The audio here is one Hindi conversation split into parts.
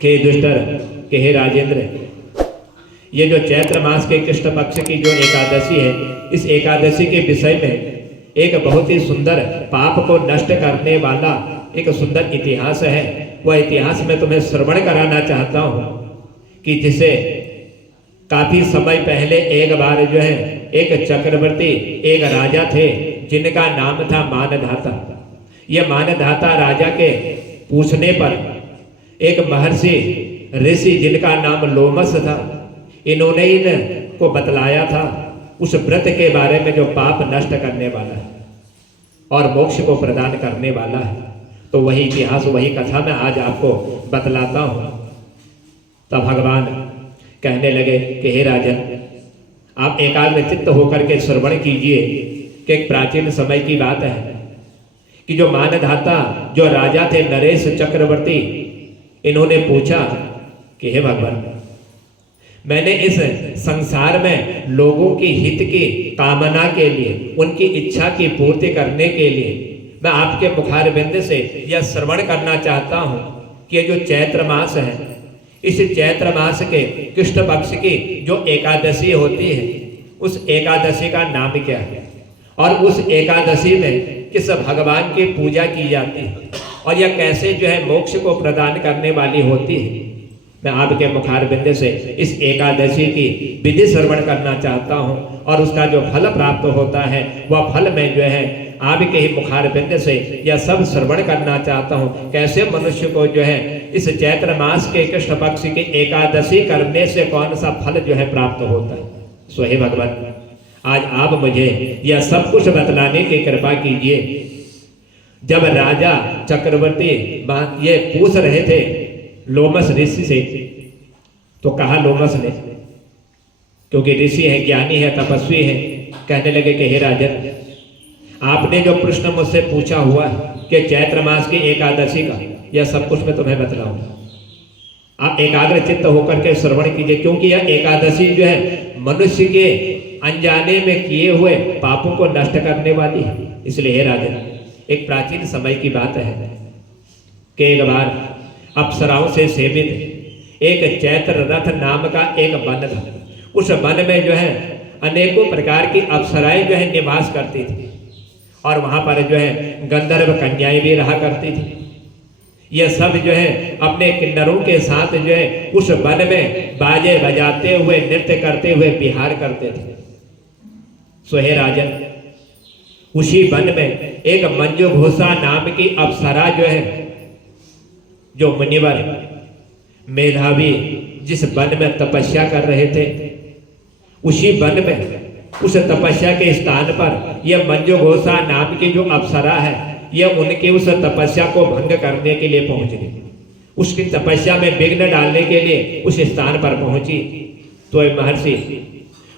के दुष्टर के हे राजेंद्र, ये जो चैत्र मास के कृष्ण पक्ष की जो एकादशी है, इस एकादशी के विषय में एक बहुत ही सुंदर पाप को नष्ट करने वाला एक सुंदर इतिहास है। वह इतिहास मैं तुम्हें श्रवण कराना चाहता हूँ कि जिसे काफी समय पहले एक बार जो है एक चक्रवर्ती एक राजा थे जिनका नाम था मानधाता। यह मानधाता राजा के पूछने पर एक महर्षि ऋषि जिनका नाम लोमस था, इन्होंने इनको बतलाया था उस व्रत के बारे में जो पाप नष्ट करने वाला है और मोक्ष को प्रदान करने वाला है। तो वही इतिहास वही कथा मैं आज आपको बतलाता हूँ। तब भगवान कहने लगे कि हे राजन, आप एकाग्रचित्त होकर के श्रवण कीजिए कि एक प्राचीन समय की बात है कि जो मानधाता जो राजा थे नरेश चक्रवर्ती, इन्होंने पूछा कि हे भगवान, मैंने इस संसार में लोगों की हित की कामना के लिए, उनकी इच्छा की पूर्ति करने के लिए मैं आपके मुखारबिंद से यह श्रवण करना चाहता हूँ कि ये जो चैत्र मास है, इस चैत्र मास के कृष्ण पक्ष की जो एकादशी होती है, उस एकादशी का नाम क्या है और उस एकादशी में किस भगवान की पूजा की जाती है और यह कैसे जो है मोक्ष को प्रदान करने वाली होती है। मैं आपके मुखारबिंद से इस एकादशी की विधि श्रवण करना चाहता हूँ और उसका जो फल प्राप्त होता है वह फल में जो है आपके ही मुखारबिंद से यह सब श्रवण करना चाहता हूँ। कैसे मनुष्य को जो है इस चैत्र मास के कृष्ण पक्ष की एकादशी करने से कौन सा फल जो है प्राप्त होता है। सो हे भगवान, आज आप मुझे यह सब कुछ बतलाने की कृपा कीजिए। जब राजा चक्रवर्ती ये पूछ रहे थे लोमस ऋषि से, तो कहा लोमस ने, क्योंकि ऋषि है, ज्ञानी है, तपस्वी है, कहने लगे कि हे राजन, आपने जो प्रश्न मुझसे पूछा हुआ कि चैत्र मास की एकादशी का, यह सब कुछ मैं तुम्हें बतलाऊंगा। आप एकाग्र चित्त होकर के श्रवण कीजिए, क्योंकि यह एकादशी जो है मनुष्य के अनजाने में किए हुए पापों को नष्ट करने वाली है। इसलिए हे राजन, एक प्राचीन समय की बात है कि एक बार अप्सराओं से सेवित एक चैत्र रथ नाम का एक वन था। उस वन में जो है अनेकों प्रकार की अप्सराएं जो है निवास करती थी और वहां पर जो है गंधर्व कन्याएं भी रहा करती थी। यह सब जो है अपने किन्नरों के साथ जो है उस वन में बाजे बजाते हुए, नृत्य करते हुए विहार करते थे। सो हे राजन, उसी वन में एक मंजू घोषा नाम की अप्सरा जो है, जो मुनिवर मेधावी जिस वन में तपस्या कर रहे थे, उसी वन में उस तपस्या के स्थान पर यह मंजू घोषा नाम की जो अप्सरा है, यह उनकी उस तपस्या को भंग करने के लिए पहुंच गई। उसकी तपस्या में विघ्न डालने के लिए उस स्थान पर पहुंची। तो महर्षि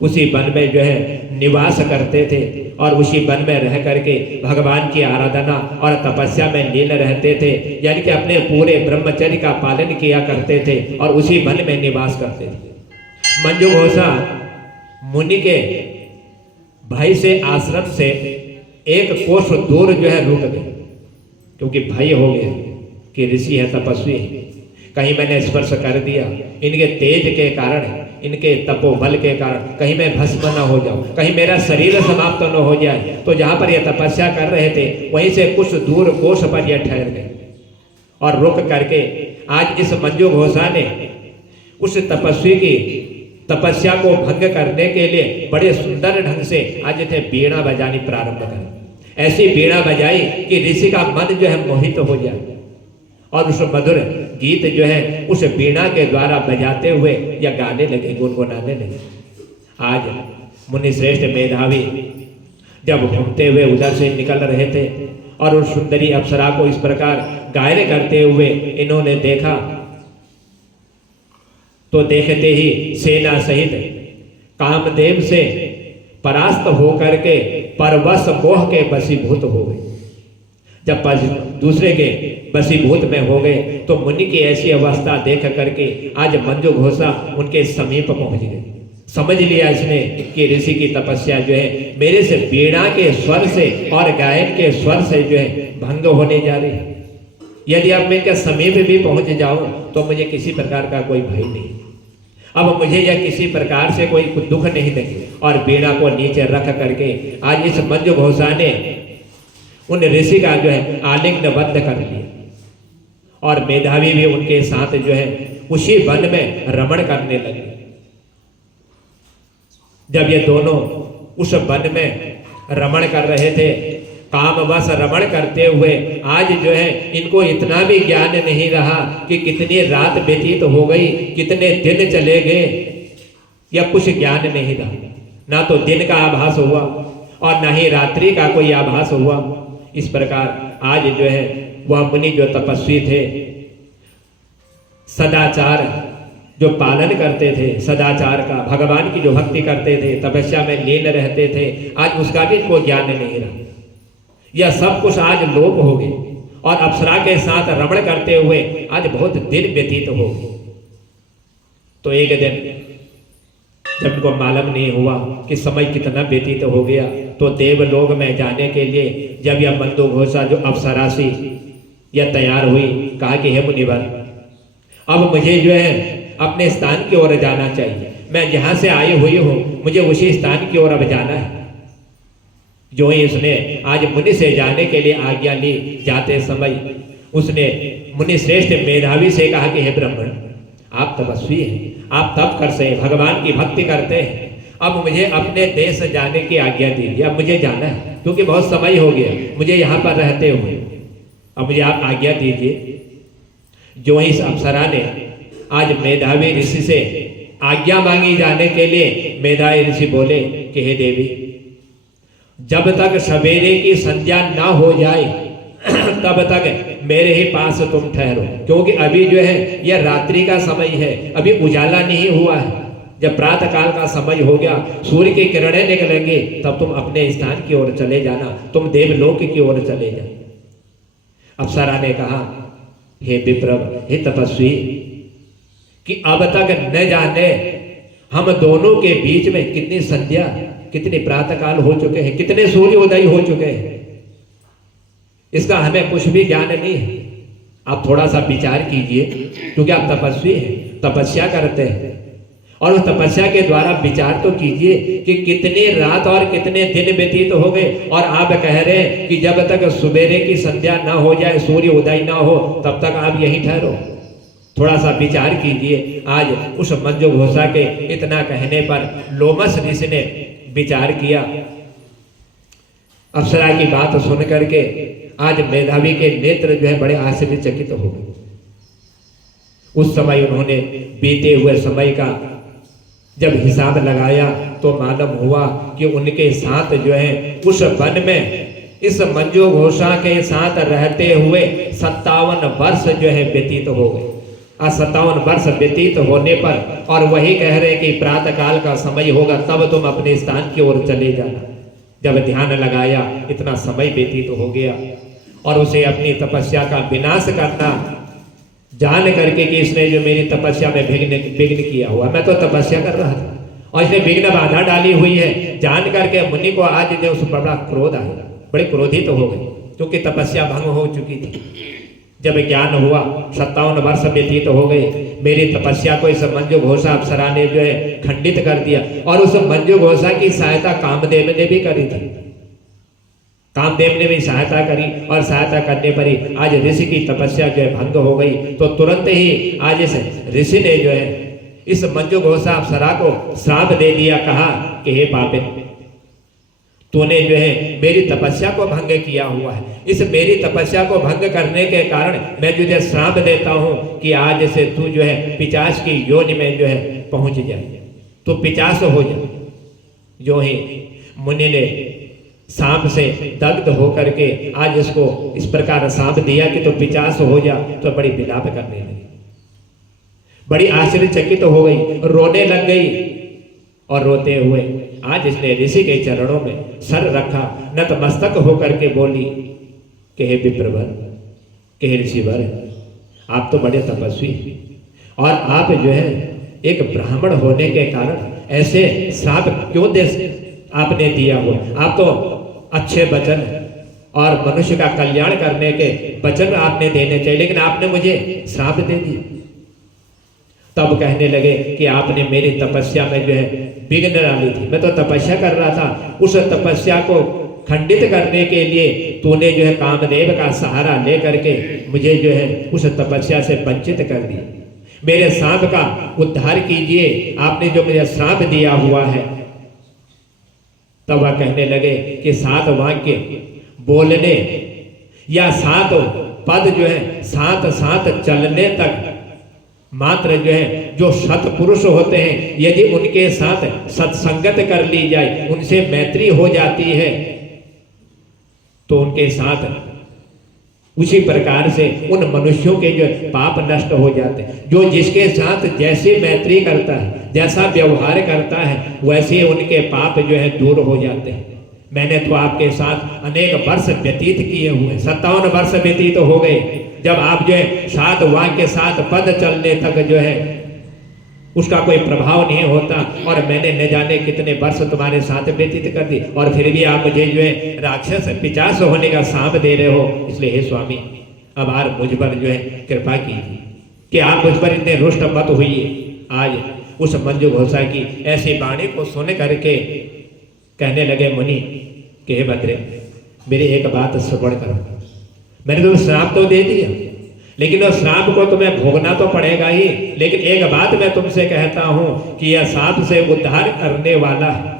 उसी वन में जो है निवास करते थे और उसी वन में रह करके भगवान की आराधना और तपस्या में लीन रहते थे, यानी कि अपने पूरे ब्रह्मचर्य का पालन किया करते थे और उसी वन में निवास करते थे। मंजू घोषा मुनि के भाई से आश्रम से एक कोष दूर जो है रुक गए, क्योंकि भय हो गया कि ऋषि है, तपस्वी है, कहीं मैंने स्पर्श कर दिया, इनके तेज के कारण, इनके तपोबल के कारण कहीं मैं भस्म न हो जाऊं, कहीं मेरा शरीर समाप्त न हो जाए। तो जहां पर यह तपस्या कर रहे थे वहीं से कुछ दूर कोष पर यह ठहर गए और रुक करके आज इस मंजू घोषा ने उस तपस्वी की तपस्या को भंग करने के लिए बड़े सुंदर ढंग से आज थे बीणा बजानी प्रारंभ कर। ऐसी बीणा बजाई कि ऋषि का मन जो है मोहित हो जाए और उस मधुर गीत जो है उस बीणा के द्वारा बजाते हुए या गाने लगे, गुनगुनाने लगे। आज मुनि श्रेष्ठ मेधावी जब घूमते हुए उधर से निकल रहे थे और उस सुंदरी अप्सरा को इस प्रकार गायन करते हुए इन्होंने देखा, तो देखते ही सेना सहित कामदेव से परास्त होकर के परवश मोह के वशीभूत हो गए। जब दूसरे के वशीभूत में हो गए तो मुनि की ऐसी अवस्था देख करके आज मंजू घोषा उनके समीप पहुंच गए। समझ लिया इसने कि ऋषि की तपस्या जो है मेरे से बीणा के स्वर से और गायन के स्वर से जो है भंग होने जा रही है। यदि अब मैं इनके समीप भी पहुंच जाऊं तो मुझे किसी प्रकार का कोई भय नहीं, अब मुझे यह किसी प्रकार से कोई दुख नहीं देगी। और बीड़ा को नीचे रख करके आज इस मंजू घोषा ने उन ऋषि का जो है आलिंगनबद्ध कर लिया और मेधावी भी उनके साथ जो है उसी वन में रमण करने लगे। जब ये दोनों उस वन में रमण कर रहे थे, कामवश रमण करते हुए आज जो है इनको इतना भी ज्ञान नहीं रहा कि कितनी रात व्यतीत हो गई, कितने दिन चले गए, या कुछ ज्ञान नहीं रहा। ना तो दिन का आभास हुआ और ना ही रात्रि का कोई आभास हुआ। इस प्रकार आज जो है वह मुनि जो तपस्वी थे, सदाचार जो पालन करते थे, सदाचार का, भगवान की जो भक्ति करते थे, तपस्या में लीन रहते थे, आज उसका भी कोई ज्ञान नहीं रहा। यह सब कुछ आज लोप हो गए और अप्सरा के साथ रमण करते हुए आज बहुत दिन व्यतीत हो गए। तो एक दिन जब उनको मालूम नहीं हुआ कि समय कितना व्यतीत हो गया, तो देवलोक में जाने के लिए जब यह मंदो घोषा जो अप्सरासी यह तैयार हुई, कहा कि हे मुनिवर, अब मुझे जो है अपने स्थान की ओर जाना चाहिए। मैं जहां से आई हुई हूं मुझे उसी स्थान की ओर अब जाना है। जो ही उसने आज मुनि से जाने के लिए आज्ञा ली, जाते समय उसने मुनि श्रेष्ठ मेधावी से कहा कि हे ब्राह्मण, आप तपस्वी हैं, आप तप कर से भगवान की भक्ति करते हैं, अब मुझे अपने देश जाने की आज्ञा दीजिए। अब मुझे जाना है क्योंकि बहुत समय हो गया मुझे यहाँ पर रहते हुए, अब मुझे आप आज्ञा दीजिए। जो ही इस अप्सरा ने आज मेधावी ऋषि से आज्ञा मांगी जाने के लिए, मेधावी ऋषि बोले कि हे देवी, जब तक सवेरे की संध्या ना हो जाए तब तक मेरे ही पास तुम ठहरो, क्योंकि अभी जो है यह रात्रि का समय है, अभी उजाला नहीं हुआ है। जब प्रातः काल का समय हो गया, सूर्य की किरणें निकलेंगे, तब तुम अपने स्थान की ओर चले जाना, तुम देवलोक की ओर चले जाना। अप्सरा ने कहा, हे विप्रव, हे तपस्वी, कि अब तक न जाने हम दोनों के बीच में कितनी संध्या, कितने प्रातः काल हो चुके हैं, कितने सूर्योदय हो चुके हैं, इसका हमें कुछ भी ज्ञान नहीं है। आप थोड़ा सा विचार कीजिए, क्योंकि आप तपस्वी हैं, तपस्या करते हैं, और उस तपस्या के द्वारा विचार तो कीजिए कि कितनी रात और कितने दिन व्यतीत हो गए, और आप कह रहे हैं कि जब तक सवेरे की संध्या ना हो जाए, सूर्य उदय ना हो, तब तक आप यहीं ठहरो। थोड़ा सा विचार कीजिए। आज उस मंजू घोषा के इतना कहने पर लोमस ऋषि ने विचार किया। अप्सरा की बात सुन करके आज मेधावी के नेत्र जो है बड़े आश्चर्यचकित हो गए। उस समय उन्होंने बीते हुए समय का जब हिसाब लगाया तो मालूम हुआ कि उनके साथ जो है उस वन में इस मंजू घोषा के साथ रहते हुए 57 वर्ष जो है व्यतीत हो गए। 57 वर्ष व्यतीत होने पर और वही कह रहे कि प्रातः काल का समय होगा तब तुम अपने स्थान की ओर चले जाना। जब ध्यान लगाया, इतना समय व्यतीत हो गया और उसे अपनी तपस्या का विनाश करना जान करके कि इसने जो मेरी तपस्या में विघ्न किया हुआ, मैं तो तपस्या कर रहा था और इसने विघ्न बाधा डाली हुई है, जान करके मुनि को आज जो उस बड़ा क्रोध आया, बड़े क्रोधित हो गए, क्योंकि तपस्या भंग हो चुकी थी। जब ज्ञान हुआ, 57 वर्ष व्यतीत हो गए, मेरी तपस्या को इस मंजू घोषा अप्सरा ने जो है खंडित कर दिया। और उस मंजू घोषा की सहायता कामदेव ने भी करी थी, कामदेव ने भी सहायता करी और सहायता करने पर ही आज ऋषि की तपस्या जो है भंग हो गई। तो तुरंत ही आज इस ऋषि ने जो है इस मंजू घोषा अप्सरा को श्राप दे दिया, कहा कि हे पापिन, तूने जो है मेरी तपस्या को भंग किया हुआ है, इस मेरी तपस्या को भंग करने के कारण मैं तुझे श्राप देता हूं कि आज से तू जो है पिशाच की योनि में जो है पहुंच जाए, तो पिशाच हो जाए। जो ही मुनि ने सांप से दग्ध होकर के आज इसको इस प्रकार सांप दिया कि तो पिशाच हो जा, तो बड़ी विलाप करने लगी, बड़ी आश्चर्यचकित हो गई, रोने लग गई और रोते हुए आज इसने ऋषि के चरणों में सर रखा, नतमस्तक होकर के बोली कि हे विप्रवर, कि हे ऋषिवर, आप तो बड़े तपस्वी और आप जो है एक ब्राह्मण होने के कारण ऐसे श्राप क्यों दे आपने दिया हुआ। आप तो अच्छे वचन और मनुष्य का कल्याण करने के वचन आपने देने चाहिए, लेकिन आपने मुझे श्राप दे दिया। तब कहने लगे कि आपने मेरी तपस्या में जो है विघ्न डाली थी। मैं तो तपस्या कर रहा था, उस तपस्या को खंडित करने के लिए तूने जो है कामदेव का सहारा ले करके मुझे जो है उस तपस्या से वंचित कर दिया। मेरे सांप का उद्धार कीजिए, आपने जो मुझे श्राप दिया हुआ है। तब वह कहने लगे कि 7 वाक्य बोलने या 7 पद जो है साथ साथ चलने तक मात्र जो है जो सत्पुरुष होते हैं, यदि उनके साथ सत्संगत कर ली जाए, उनसे मैत्री हो जाती है, तो उनके साथ उसी प्रकार से उन मनुष्यों के जो पाप नष्ट हो जाते हैं। जो जिसके साथ जैसे मैत्री करता है, जैसा व्यवहार करता है, वैसे उनके पाप जो है दूर हो जाते हैं। मैंने तो आपके साथ अनेक वर्ष व्यतीत किए हुए, 57 वर्ष व्यतीत हो गए, जब आप जो है 7 वाक्य 7 पद चलने तक जो है उसका कोई प्रभाव नहीं होता, और मैंने न जाने कितने वर्ष तुम्हारे साथ व्यतीत कर दी, और फिर भी आप मुझे जो है राक्षस पिशाच होने का सांप दे रहे हो। इसलिए हे स्वामी, अब आप मुझ पर जो है कृपा कीजिए कि आप मुझ पर इतने रुष्ट मत हुई। आज उस मंजू घोषा की ऐसी वाणी को सुन करके कहने लगे मुनि कि हे भद्रे, मेरी एक बात श्रवण करो। मैंने तो श्राप तो दे दिया, लेकिन उस श्राप को तुम्हें भोगना तो पड़ेगा ही। लेकिन एक बात मैं तुमसे कहता हूं कि यह श्राप से उद्धार करने वाला है,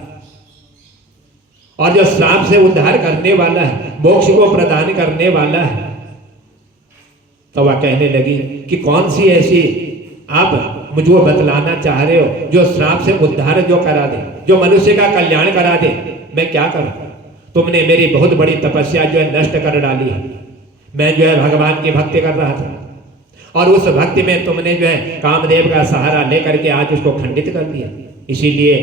और जो श्राप से उद्धार करने वाला है, मोक्ष को प्रदान करने वाला है। तो वह कहने लगी कि कौन सी ऐसी आप मुझको बतलाना चाह रहे हो जो श्राप से उद्धार जो करा दे, जो मनुष्य का कल्याण करा दे। मैं क्या करूं? तुमने मेरी बहुत बड़ी तपस्या जो है नष्ट कर डाली है। मैं जो है भगवान की भक्ति कर रहा था, और उस भक्ति में तुमने जो है कामदेव का सहारा लेकर के आज उसको खंडित कर दिया। इसीलिए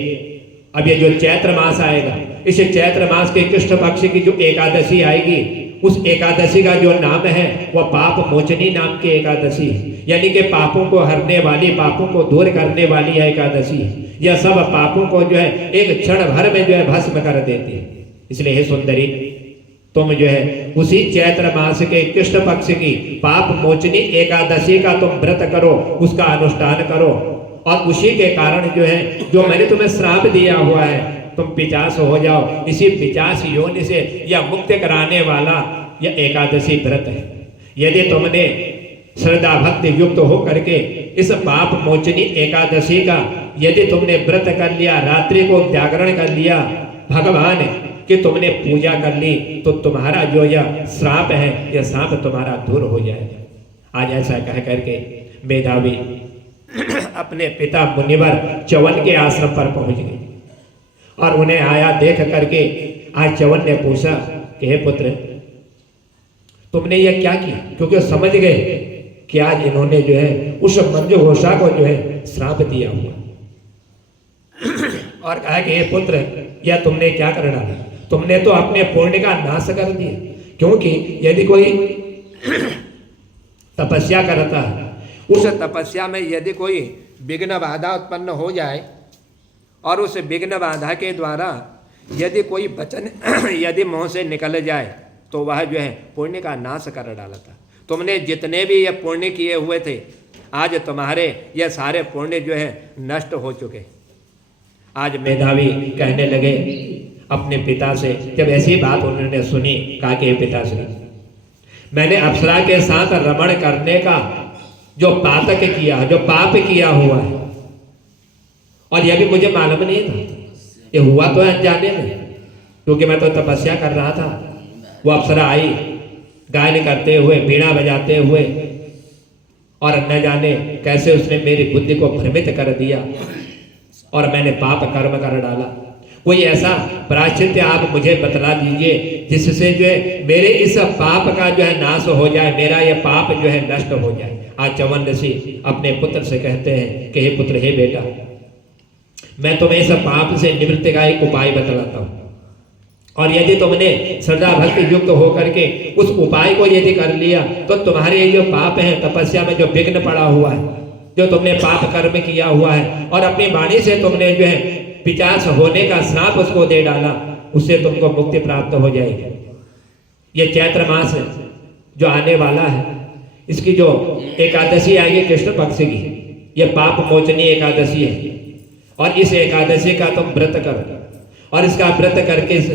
अब ये जो चैत्र मास आएगा, इस चैत्र मास के कृष्ण पक्ष की जो एकादशी आएगी, उस एकादशी का जो नाम है वह पाप मोचनी नाम की एकादशी है। यानी कि पापों को हरने वाली, पापों को दूर करने वाली है एकादशी है। यह सब पापों को जो है एक क्षण भर में जो है भस्म कर देती है। इसलिए हे सुंदरी, तुम जो है उसी चैत्र मास के कृष्ण पक्ष की पाप मोचनी एकादशी का तुम व्रत करो, उसका अनुष्ठान करो, और उसी के कारण जो है जो मैंने तुम्हें श्राप दिया हुआ है, तुम पिशाच हो जाओ। इसी पिशाच योनि से यह मुक्त कराने वाला यह एकादशी व्रत है। यदि तुमने श्रद्धा भक्ति युक्त हो करके इस पाप मोचनी एकादशी का यदि तुमने व्रत कर लिया, रात्रि को जागरण कर लिया, भगवान कि तुमने पूजा कर ली, तो तुम्हारा जो यह श्राप है, यह श्राप तुम्हारा दूर हो जाएगा। आज ऐसा कह करके मेधावी अपने पिता मुनिवर च्यवन के आश्रम पर पहुंच गए, और उन्हें आया देख करके आज च्यवन ने पूछा कि हे पुत्र, तुमने यह क्या किया? क्योंकि समझ गए कि आज इन्होंने जो है उस मंजू घोषा को जो है श्राप दिया हुआ, और कहा कि हे पुत्र, यह तुमने क्या कर डाला? तुमने तो अपने पुण्य का नाश कर दिया। क्योंकि यदि कोई तपस्या करता है, उस तपस्या में यदि कोई विघ्न बाधा उत्पन्न हो जाए, और उस विघ्न बाधा के द्वारा यदि कोई वचन यदि मुंह से निकल जाए, तो वह जो है पुण्य का नाश कर डालता। तुमने जितने भी ये पुण्य किए हुए थे, आज तुम्हारे ये सारे पुण्य जो है नष्ट हो चुके। आज मेधावी कहने लगे अपने पिता से, जब ऐसी बात उन्होंने सुनी, कहा कि पिताश्री, मैंने अप्सरा के साथ रमण करने का जो पातक किया, जो पाप किया हुआ है, और यह भी मुझे मालूम नहीं था। ये हुआ तो अनजाने में, क्योंकि मैं तो तपस्या कर रहा था। वो अप्सरा आई गायन करते हुए, बीड़ा बजाते हुए, और न जाने कैसे उसने मेरी बुद्धि को भ्रमित कर दिया, और मैंने पाप कर्म कर डाला। कोई ऐसा प्रायश्चित आप मुझे बतला दीजिए जिससे जो है मेरे इस पाप का जो है नाश हो जाए, मेरा यह पाप जो है नष्ट हो जाए। आज च्यवन ऋषि अपने पुत्र से कहते हैं कि हे पुत्र, हे बेटा, मैं तुम्हें इस पाप से निवृत्ति का एक उपाय बतलाता हूँ, और यदि तुमने श्रद्धा भक्ति युक्त होकर के उस उपाय को यदि कर लिया, तो तुम्हारे ये जो पाप है, तपस्या में जो विघ्न पड़ा हुआ है, जो तुमने पाप कर्म किया हुआ है, और अपनी वाणी से तुमने जो है पिशाच होने का श्राप उसको दे डाला, उससे तुमको मुक्ति प्राप्त हो जाएगी। ये चैत्र मास जो आने वाला है, इसकी जो एकादशी आएगी कृष्ण पक्ष की, ये पाप मोचनी एकादशी है। और इस एकादशी का तुम व्रत करो, और इसका व्रत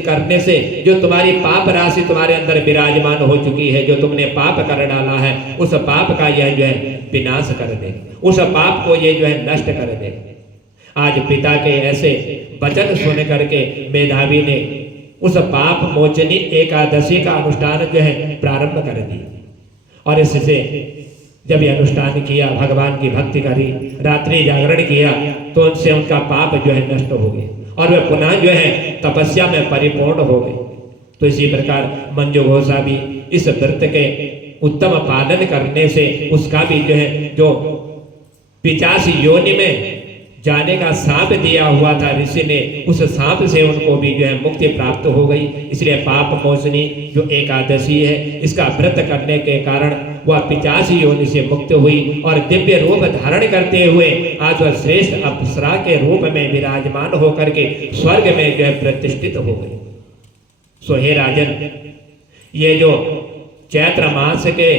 करने से जो तुम्हारी पाप राशि तुम्हारे अंदर विराजमान हो चुकी है, जो तुमने पाप कर डाला है, उस पाप का यह जो है विनाश कर दे, उस पाप को ये जो है नष्ट कर दे। आज पिता के ऐसे वचन सुन करके मेधावी ने उस पाप मोचनी एकादशी का अनुष्ठान जो है प्रारंभ कर दिया। और इससे जब ये अनुष्ठान किया, भगवान की भक्ति करी, रात्रि जागरण किया, तो उनसे उनका पाप जो है नष्ट हो गए और वे पुनः जो है तपस्या में परिपूर्ण हो गए। तो इसी प्रकार मंजू घोषा भी इस व्रत के उत्तम पालन करने से उसका भी जो है, जो 85 योनि में जाने का सांप दिया हुआ था ऋषि ने, उस सांप से उनको भी जो है मुक्ति प्राप्त हो गई। इसलिए पाप मोचनी जो एकादशी है, इसका व्रत करने के कारण वह 85 योनि से मुक्त हुई और दिव्य रूप धारण करते हुए आज वह श्रेष्ठ अप्सरा के रूप में विराजमान होकर के स्वर्ग में जो है प्रतिष्ठित हो गई। सो हे राजन, ये जो चैत्र मास के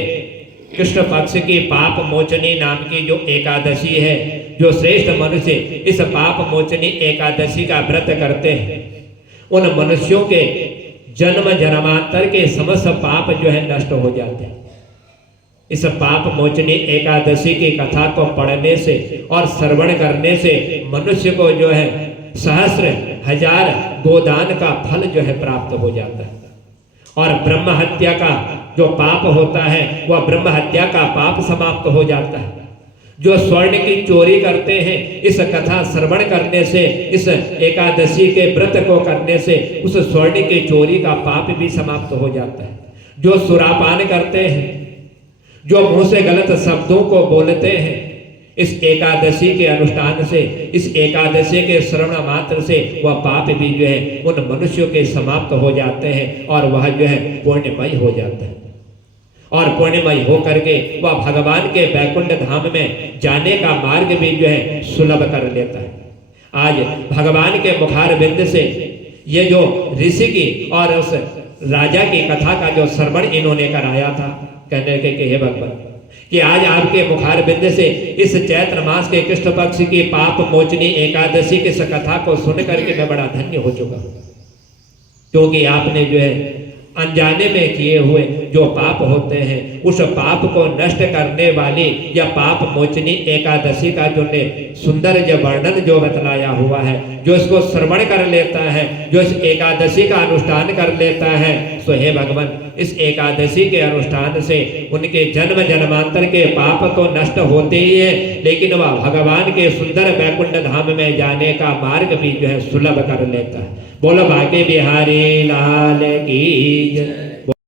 कृष्ण पक्ष की पाप मोचनी नाम की जो एकादशी है, जो श्रेष्ठ मनुष्य इस पाप मोचनी एकादशी का व्रत करते हैं, उन मनुष्यों के जन्म जन्मांतर के समस्त पाप जो है नष्ट हो जाते हैं। इस पाप मोचनी एकादशी की कथा को पढ़ने से और श्रवण करने से मनुष्य को जो है सहस्र हजार गोदान का फल जो है प्राप्त हो जाता है। और ब्रह्म हत्या का जो पाप होता है, वह ब्रह्म हत्या का पाप समाप्त हो जाता है। जो स्वर्ण की चोरी करते हैं, इस कथा श्रवण करने से, इस एकादशी के व्रत को करने से उस स्वर्ण की चोरी का पाप भी समाप्त हो जाता है। जो सुरापान करते हैं, जो मुंह से गलत शब्दों को बोलते हैं, इस एकादशी के अनुष्ठान से, इस एकादशी के श्रवण मात्र से वह पाप भी जो है उन मनुष्यों के समाप्त हो जाते हैं और वह जो है पुण्यमय हो जाता है। और पुण्यमय हो करके वह भगवान के वैकुंठ धाम में जाने का मार्ग भी जो है सुलभ कर लेता है। आज भगवान के मुखार बिंद से ये जो ऋषि की और उस राजा की कथा का जो श्रवण इन्होंने कराया था, कहने के हे भगवान कि आज आपके मुखार बिंद से इस चैत्र मास के कृष्ण पक्ष की पाप मोचनी एकादशी की इस कथा को सुन करके मैं बड़ा धन्य हो चुका हूँ, क्योंकि आपने जो है अनजाने में किए हुए जो पाप होते हैं, उस पाप को नष्ट करने वाली या पाप मोचनी एकादशी का जो ने सुंदर जो वर्णन जो बतलाया हुआ है, जो इसको श्रवण कर लेता है, जो इस एकादशी का अनुष्ठान कर लेता है, सो हे भगवान इस एकादशी के अनुष्ठान से उनके जन्म जन्मांतर के पाप तो नष्ट होते ही है, लेकिन वह भगवान के सुंदर वैकुंठ धाम में जाने का मार्ग भी जो है सुलभ कर लेता है। बोलो भाग्य बिहारी लाल की जय।